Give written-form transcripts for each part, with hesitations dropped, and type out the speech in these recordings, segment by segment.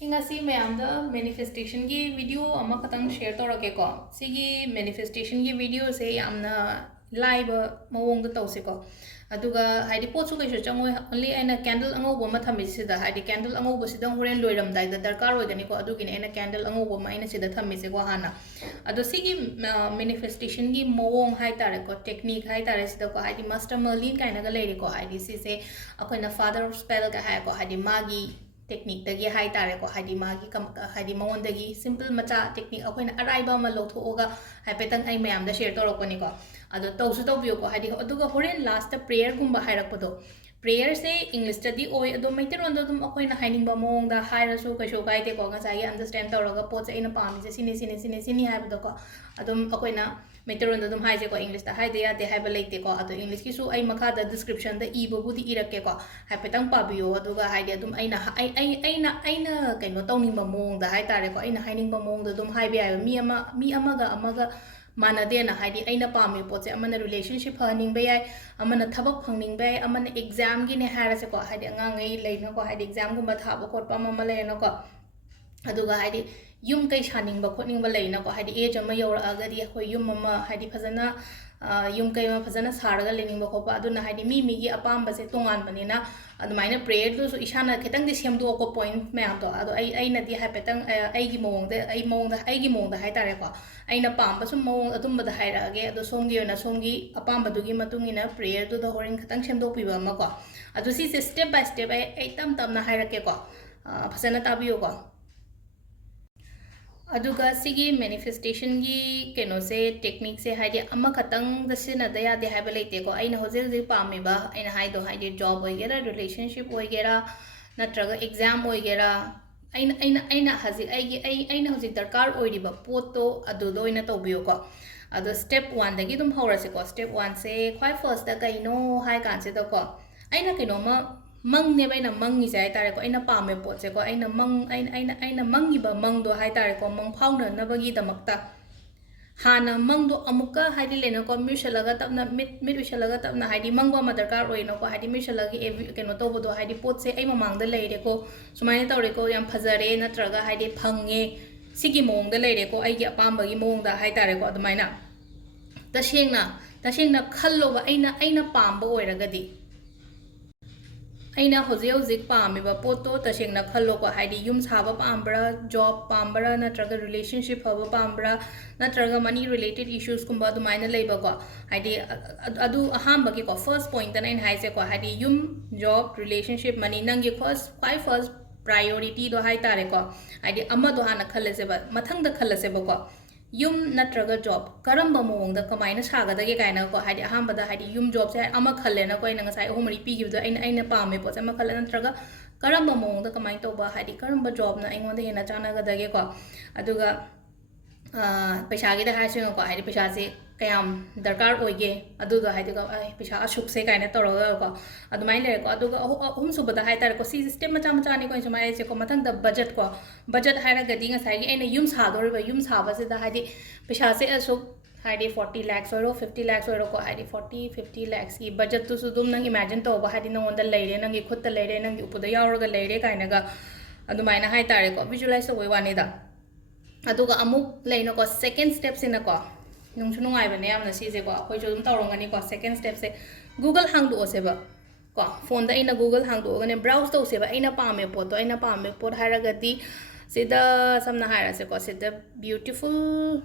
Ingasi mayamda manifestation gi video ama katang share torake ko. Sigi manifestation gi video se yamna live mawong da tawse ko. Aduga haidi potsu kai changoi only aina candle ango bo ma thami sida haidi candle ango bo sidang horen loiram dai da darkar oi gani ko adugi ne aina candle ango bo ma aina sida thami se ko hana. Ado sigi manifestation gi mawong hai tare ko technique hai tare sida ko haidi master Merlin kaina ga leire ko haidi si se akoina father of spell ka hai ko haidi magi technique dagi hai tare ko haidi magi haidi mawon dagi simple macha technique akoina Araiba ma lothoga haipetang ai mayam da share torokoni ko ado tawsu tawbiyo ko haidi aduga horen last prayer gumba hairakpodo prayer se English study oi ado maiteron do dum akoina hainingba mawong da hairasu kasho kaite ko ngasai understand tawraga pot se ina pami se sini haibdo ko adum akoina maiteron do dum haise ko English da haide ya de haiba leite ko ado English ki su ai makha da description da ibo budi irakke ko haipetang pabiyo aduga haide adum aina kaino tawningba mawong da haitare ko aina hainingba mawong da dum haibe ai mi amaga manadena haidi aina pami poche amana relationship haning be ai amana thabak phangning be amana exam gi ne harase ko haidi angangai leina ko haidi exam gumba thaba khotpa mama leina ko aduga haidi yum kai shaning ba khotning ba leina ko haidi age ama yora agadi khoi yum mama haidi phajana yum kai ma phajana saraga lening ba khopa aduna haidi mi gi apam ba se tongan banina adumaina prayer do so ishana ketang di semdo ko point me am to ado ai na di hapetang ai gi mong de ai gi mong da hai tare ko aina pamba sum mong adum ba da hai ra ge ado somgi na somgi apam ba du gi matungina prayer do da horing ketang semdo pi ba ma ko ado si step by step ai tam na hai ra ke ko phajana tabiyo ko aduga sigi manifestation gi keno se technique se haidi amma khatang da sina da ya de haiba leite ko aina hojel ji pami ba aina haido haidi job oigera relationship oigera natraga exam oigera aina haji aina hoji darkar oiriba poto adu do ina tobiyo ko ado step 1 dagi dum horase ko step 1 se khwai first da kaino hai kan se da ko aina kaino ma mang ne ba ina mang ni sai tare ko aina pame pot se ko aina mang gi ba mang do hai tare ko mang phauna na bagi damakta hana mang do amuka haidi lena ko mishalaga tapna mit ushalaga tapna haidi mang ba madarkar oi no ko haidi mishalagi keno to bodo haidi pot se ai mamang da leire ko sumai tawre ko yam phajare natraga haidi phange sigi mong da leire ko ai gi apam bagi mong da hai tare ko adumaina tasengna khallo ba aina pamba oiragadi aina hozik pami ba poto tasengna khallo ko haidi yum saba pambra job pambra natraga relationship haba pambra natraga money related issues kumba du maina leiba ko haidi adu ahamba ki ko first point na in haise ko haidi yum job relationship money nangi first priority do hai tare ko haidi amma do hana khallese ba mathang da khallase ba ko yum natraga job karamba mong da kamaina saga da ge kaina ko haidi ahamba da haidi yum job se ama khalle na ko ina ngasai homari pi gi da aina pame po se ma khalle natraga karamba mong da kamai to ba haidi karamba job na aingon da hena chana ga da ge ko aduga paisa gi da ha se ko haidi paisa se kayam darkar oige aduga haidi ko ai paisa ashuk se kaina to ro ko adumai le ko aduga hum su bada hai tar ko si system macha ni ko samai se ko mathang da budget haira gadi nga sai aina yum sa do ba yum sa ba se da haidi paisa se ashuk haidi 40 lakhs or 50 lakhs or ko haidi 40-50 lakhs ki budget tu su dum nang imagine to ba haidi nang on da leire nang gi khut da leire nang gi upuda yauraga leire kaina ga adumai na hai tar ko visualize to wai wani da aduga amuk leina ko second step sina ko nungsu nungai bane amna si je ko khoi jo dum tawrongani ko second step se Google hang do se ba ko phone da ina Google hang do gane browse to se ba ina pame pot haraga di sida samna haira se ko sida beautiful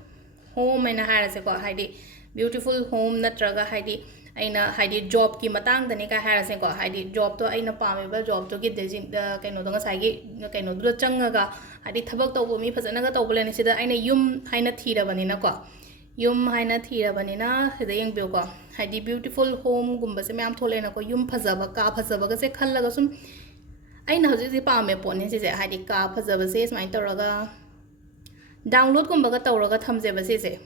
home ina haira se ko haidi beautiful home natraga haidi aina haidi job ki matang dani ka haira se ko haidi job to aina pame ba job to gi dejing da kaino dong sai gi kaino du changaga haidi thabak to bo mi phajana ga to bolani sida aina yum haina thira bani na ko yum haina thira bani na sida yeng bio ko haidi beautiful home gumba se myam thole na ko yum phajaba ga se khallaga sum aina hoji ji pame pone se haidi ka phajaba se smai toraga download gumba ga toraga thamje ba se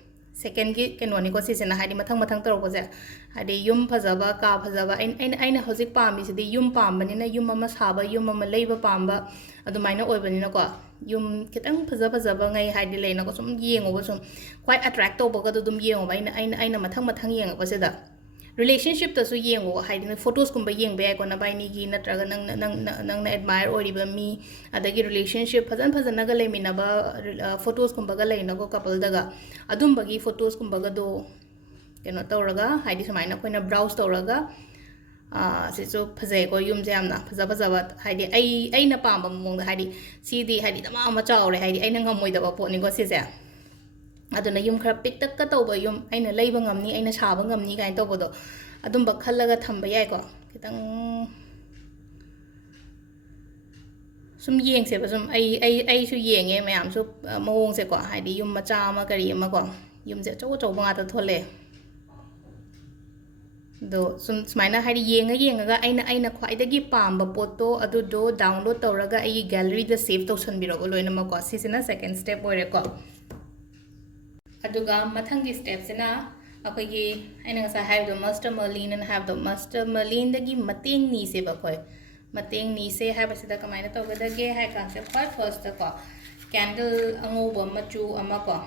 second gi kenoni ko se na haidi mathang toro ko je haidi yum phajaba ka phajaba aina hoji pami se di yum pam bani na yum ama saba yum ama leiba pamba adumaina oi bani na ko yum kitang phajaba ngai haidi leina ko sum yengo ba sum quite attract to ba ga dum yengo ba aina mathang yengo ba se da relationship tasu yengo haidina photos kumba yengbe ai kona bai ni gi natraga nang na admire oriba mi adagi relationship phajan naga lemina ba photos kumba ga leina ko couple daga adum bagi photos kumba ga do keno tawraga haidi samaina koina browse tawraga sisu phajai ko yum je amna phaja ba haidi ai na pamba mong haidi sidi haidi tama ma chawre haidi ai na ngamoi da ba po ni ko sise aduna yum khara pik tak ka tawba yum aina leiba ngamni aina saba ngamni kai tawbodo adumba khallaga thamba yai ko kitang sum yeng se ba sum ai su yenge mayam su maong se ko haidi yum macha ma kari ma ko yum je chow ba ta thole do sum smaina haidi yenga ga aina khwaidagi pamba photo adu do download tawraga ai gallery da save tawsan biro loina ma ko sisina second step ore ko aduga mathangi step sina akogi aina ngasa have the master Merlin and have the master Merlin dagi mateng ni se ba khoi mateng ni se have sida kamaina to gada ge hai concept first ko candle ango bo machu ama ko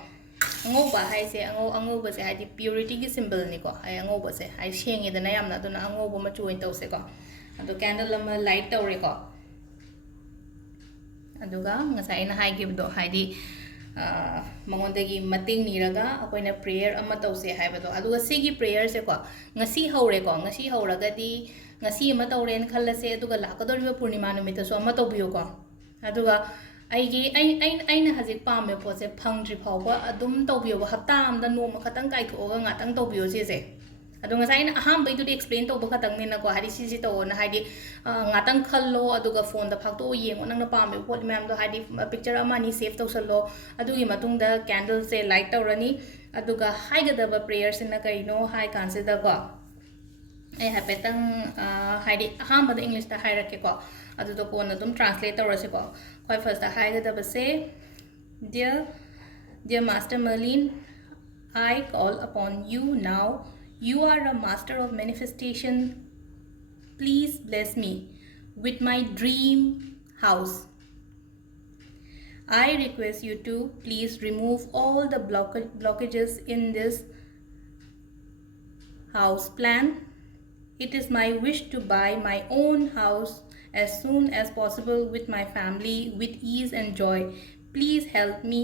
ango ba hai se ango ba se hai di purity gi symbol ni ko ai ango ba se hai sheng ida na yamna duna ango bo machu in to se ko adu candle ama light tawre ko aduga ngasa aina hai gi do hai di mangondagi mating niraga akoina prayer ama tawse haibado aduga sigi prayer se ko ngasi hauraga di ngasi ama tawren khallase aduga lakadoriba purnima numita so ama tawbiyo ko aduga aina hajik pame pose phangdri phawba adum tawbiyo hapta amda noma khatang kai thoga ngatang tawbiyo se adu ngasai na aham bai du explain to baka tang na ko hari si to na hari ngatang khallo aduga phone da phak to yengo nang na pame pot ma'am do hari picture ama ni save to sallo adugi matung da candle se light to rani aduga haiga da prayer sin na kai no hai consider ko ai hapetang hari aham ba english da hai rakke ko adu to ko na tum translate to rase ko koi first da haiga da ba se dear master Merlin, I call upon you now. You are a master of manifestation. Please bless me with my dream house. I request you to please remove all the blockages in this house plan. It is my wish to buy my own house as soon as possible with my family with ease and joy. Please help me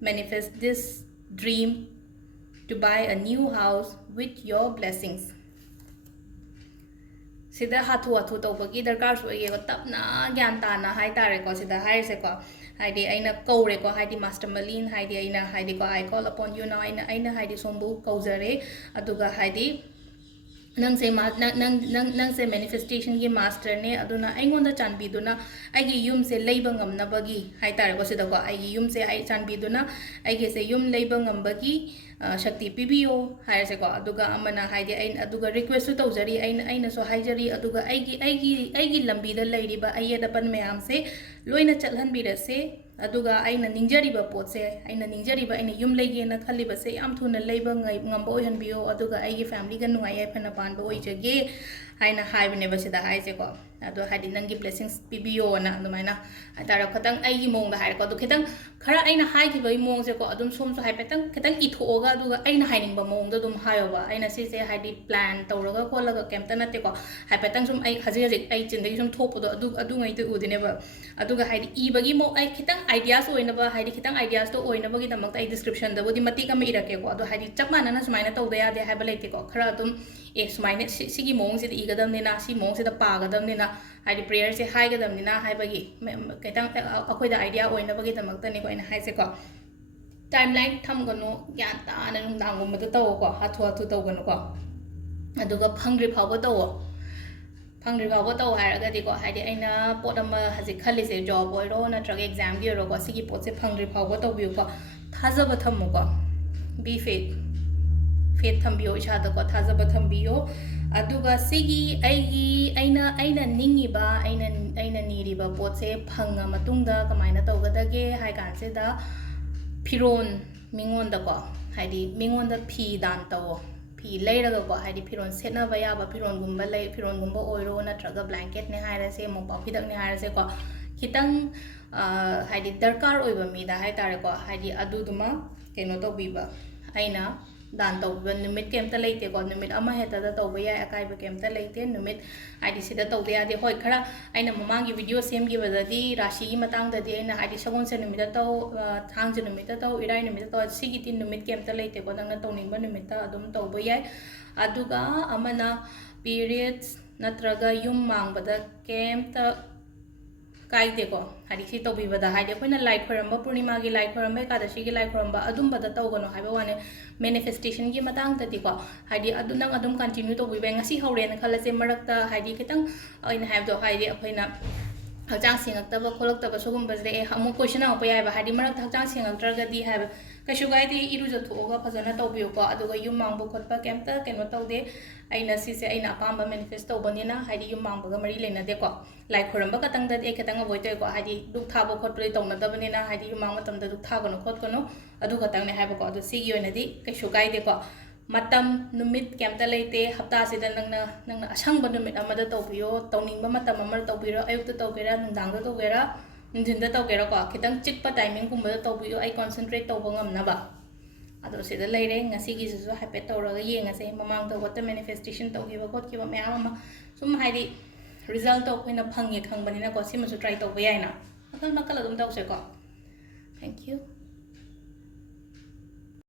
manifest this dream to buy a new house with your blessings. Sida hathu tawbagi darkar su ye ko tapna gyan ta na hai tare ko sida hai se ko haidi aina kaure ko haidi master Merlin haidi aina haidi ko I call upon you now aina haidi sombu kaujare aduga haidi nang se manifestation gi master ne aduna aingonda chanbi duna aigi yum se leiba ngamna bagi hai tare ko sida ko aigi yum se ai chanbi duna aigi se yum leiba ngambagi shakti pibiyo hai se ko aduga amana haidi ain aduga request to jari aina so haijari aduga aigi lambi da leiriba ayeda pan mayam se loina chalhan birase aduga aina ningjariba pot se aina ningjariba aina yum leige na khaliba se yam thuna leiba ngambo hanbiyo aduga aigi family ga nuai ai phana pan bo ijage haina haibne basida hai se ko adu hadi nangi blessings pibiyo na adumaina atara khatang aigi mong da hai ko adu khitang khara aina hai ki bai mong se ko adum som so hai petang khitang ithoga aduga aina haining ba mong da dum hayoba aina se se hadi plan tawraga kholaga kemta nate ko hai petang sum ai haji ai chindai sum thopo do adu ngai tu udine ba aduga haidi ibagi mo ai khitang ideas oina ba haidi khitang ideas to oina bagi damak ai description da bodi mati kam irake ko adu haidi chapmana na sumaina tawda ya de hai ba leite ko khara dum e sumaina sigi mong se igadam ne na si mong se da pagadam ne na haidi prayer se haigadam ne na hai bagi khitang akoi da idea oina bagi damak ta ne ko ina hai se ko timeline tham gano gyan ta na nung dang gum da taw ko hathu taw gano ko aduga phangri phawa taw phangri phawa taw haraga di ko haidi aina pot ama haji khali se job oiro na drug exam gi ro ko sigi pot se phangri phawa taw bi ko thajaba thammu ko be faith thambiyo isha da ko thajaba thambiyo aduga sigi aina ningi ba aina niri ba pot se phanga matungda kamaina tawgadage hai kan se da piron mingon da ko haidi mingon da phi dan tawo phi leiraga ko haidi piron setna ba ya ba piron gumba oiro na traga blanket ne haira se mo pa phidak ne haira se ko hitang haidi darkar oiba mi da hai tare ko haidi aduduma keno to biba aina ꯗꯥꯟ ꯇꯧꯕꯤꯕ ꯅꯨꯃꯤꯠ ꯀꯩꯝꯇ ꯂꯩꯇꯦꯀꯣ ꯅꯨꯃꯤꯠ ꯑꯃ ꯍꯦꯛꯇꯗ ꯇꯧꯕ ꯌꯥꯏ ꯑꯀꯥꯏꯕ ꯀꯩꯝꯇ ꯂꯩꯇꯦ ꯅꯨꯃꯤꯠ ꯍꯥꯏꯗꯤ ꯁꯤꯗ ꯇꯧꯗ ꯌꯥꯗꯦ ꯍꯣꯏ ꯈꯔ ꯑꯩꯅ ꯃꯃꯥꯡꯒꯤ ꯚꯤꯗꯤꯑꯣ ꯁꯦꯝꯈꯤꯕꯗꯗꯤ ꯔꯥಶꯤꯒꯤ ꯃꯇꯥꯡꯗꯗꯤ ꯑꯩꯅ ꯍꯥꯏꯗꯤ ꯁꯒꯣꯜꯁꯦꯟ ꯅꯨꯃꯤꯠꯇ ꯇꯧ ꯊꯥꯡꯖ ꯅꯨꯃꯤꯠꯇ ꯇꯧ ꯏꯔꯥꯏ ꯅꯨꯃꯤꯠꯇ ꯇꯧ ꯁꯤꯒꯤꯗꯤ ꯅꯨꯃꯤꯠ ꯀꯩꯝꯇ ꯂꯩꯇꯦꯀꯣ ꯅꯪꯅ ꯇꯧꯅꯤꯡꯕ ꯅꯨꯃꯤꯠꯇ ꯑꯗꯨꯝ ꯇꯧꯕ ꯌꯥꯏ ꯑꯗꯨꯒ ꯑꯃꯅ ꯄꯤꯔꯤꯌꯠꯁ ꯅꯠꯇ꯭ꯔꯒ ꯌꯨꯝ ꯃꯥꯡꯕꯗ ꯀꯩꯝꯇ ꯀꯥꯏꯗꯦꯀꯣ ꯍꯥꯏꯗꯤ ꯁꯤ ꯇꯧꯕꯤꯕꯗ ꯍꯥꯏꯗꯤ ꯑꯩꯈꯣꯏꯅ ꯂꯥꯏ ꯈꯣꯏꯔꯝꯕ ꯄꯨꯔꯅꯤꯃꯥꯒꯤ ꯂꯥꯏ ꯈꯣꯏꯔꯝꯕ ꯑꯦꯀꯥꯗꯁꯤꯒꯤ ꯂꯥꯏ ꯈꯣꯏꯔꯝꯕ ꯑꯗꯨꯝꯕꯗ ꯇꯧꯒꯅꯣ ꯍꯥꯏꯕ ꯋꯥꯅꯦ ꯃꯦꯅꯤꯐꯦꯁꯇꯦꯁꯟꯒꯤ ꯃꯇꯥꯡꯗꯗꯤꯀꯣ ꯍꯥꯏꯗꯤ ꯑꯗꯨ ꯅꯪ ꯑꯗꯨꯝ ꯀꯟꯇꯤꯅ꯭ꯌꯨ ꯇꯧꯕꯤꯕ ꯌꯥꯏ ꯉꯁꯤ ꯍꯧꯔꯦꯅ ꯈꯜꯂꯁꯦ ꯃꯔꯛꯇ ꯍꯥꯏꯗꯤ ꯈꯤꯇꯪ ꯑꯩꯅ ꯍꯥꯏꯕꯗꯣ ꯍꯥꯏꯗꯤ ꯑꯩꯈꯣꯏꯅ ꯍꯛꯆꯥꯡ ꯁꯦꯡꯉꯛꯇꯕ ꯈꯣꯠꯂꯛꯇꯕ ꯁꯤꯒꯨꯝꯕꯁꯦ ꯑꯃꯨꯛ ꯀꯣꯏꯁꯟ ꯍꯪꯉꯛꯄ ꯌꯥꯏꯕ ꯍꯥꯏꯗꯤ ꯃꯔꯛꯇ ꯍꯛꯆꯥꯡ ꯁꯦꯡꯉꯛꯇ꯭ꯔꯒꯗꯤ ꯍꯥꯏꯕ ꯀꯩꯁꯨ ꯀꯥꯏꯗꯦ ꯏꯔꯨꯖꯊꯣꯛꯑꯒ ꯐꯖꯅ ꯇꯧꯕꯤꯌꯨꯀꯣ ꯑꯗꯨꯒ ꯌꯨꯝ ꯃꯥꯡꯕ ꯈꯣꯠꯄ ꯀꯩꯝꯇ ꯀꯩꯅꯣ ꯇꯧꯗꯦ ꯑꯩꯅ ꯁꯤꯁꯦ ꯑꯩꯅ ꯑꯄꯥꯝꯕ ꯃꯦꯅꯤꯐꯦꯁ ꯇꯧꯕꯅꯤꯅ ꯍꯥꯏꯗꯤ ꯌꯨꯝ ꯃꯥꯡꯕꯒ ꯃꯔꯤ ꯂꯩꯅꯗꯦꯀꯣ ꯂꯥꯏ ꯈꯣꯏꯔꯝꯕ ꯈꯛꯇꯪꯗꯗꯤ ꯑꯩ ꯈꯤꯇꯪ ꯑꯦꯚꯣꯏꯗ ꯇꯧꯋꯦꯀꯣ ꯍꯥꯏꯗꯤ ꯗꯨꯛ ꯊꯥꯕ ꯈꯣꯠꯄꯗꯤ ꯇꯧꯅꯗꯕꯅꯤꯅ ꯍꯥꯏꯗꯤ ꯌꯨꯝ ꯃꯥꯡꯕ ꯃꯇꯝꯗ ꯗꯨꯛ ꯊꯥꯒꯅꯨ ꯈꯣꯠꯀꯅꯨ ꯑꯗꯨ ꯈꯛꯇꯪꯅꯦ ꯍꯥꯏꯕꯀꯣ ꯑꯗꯣ ꯁꯤꯒꯤ ꯑꯣꯏꯅꯗꯤ ꯀꯩꯁꯨ ꯀꯥꯏꯗꯦꯀꯣ ꯃꯇꯝ ꯅꯨꯃꯤꯠ ꯀꯩꯝꯇ ꯂꯩꯇꯦ ꯍꯞꯇꯥꯁꯤꯗ ꯅꯪꯅ ꯑꯁꯪꯕ ꯅꯨꯃꯤꯠ ꯑꯃꯗ ꯇꯧꯕꯤꯌꯣ ꯇꯧꯅꯤꯡꯕ ꯃꯇꯝ ꯑꯃꯗ ꯇꯧꯕꯤꯔꯣ ꯑꯌꯨꯛꯇ ꯇꯧꯒꯦꯔꯥ ꯅꯨꯡꯗꯥꯡꯗ ꯇꯧꯒꯦꯔꯥ ꯅꯨꯡꯊꯤꯟꯗ ꯇꯧꯒꯦꯔꯥꯀꯣ ꯈꯤꯇꯪ ꯆꯤꯛꯄ ꯇꯥꯏꯃꯤꯡꯒꯨꯝꯕꯗ ꯇꯧꯕꯤꯌꯣ ꯑꯩ ꯀꯣꯟꯁꯦꯟꯇ꯭ꯔꯦꯠ ꯇꯧꯕ ꯉꯝꯅꯕ ꯑꯗꯣ ꯁꯤꯗ ꯂꯩꯔꯦ ꯉꯁꯤꯒꯤꯁꯤꯁꯨ ꯍꯥꯏꯐꯦꯠ ꯇꯧꯔꯒ ꯌꯦꯡꯉꯁꯦ ꯃꯃꯥꯡꯗ ꯋꯥꯇꯔ ꯃꯦꯅꯤꯐꯦꯁꯇꯦꯁꯟ ꯇꯧꯈꯤꯕ ꯈꯣꯠꯈꯤꯕ ꯃꯌꯥꯝ ꯑꯃ ꯁꯨꯝ ꯍꯥꯏꯗꯤ ꯔꯤꯖꯜꯇꯣ ꯑꯩꯈꯣꯏꯅ ꯐꯪꯉꯦ ꯈꯪꯕꯅꯤꯅꯀꯣ ꯁꯤꯃꯁꯨ ꯇ꯭ꯔꯥꯏ ꯇꯧꯕ ꯌꯥꯏꯅ ꯃꯈꯜ ꯃꯈꯜ ꯑꯗꯨꯝ ꯇꯧꯁꯦꯀꯣ ꯊꯦꯡꯛ ꯌꯨ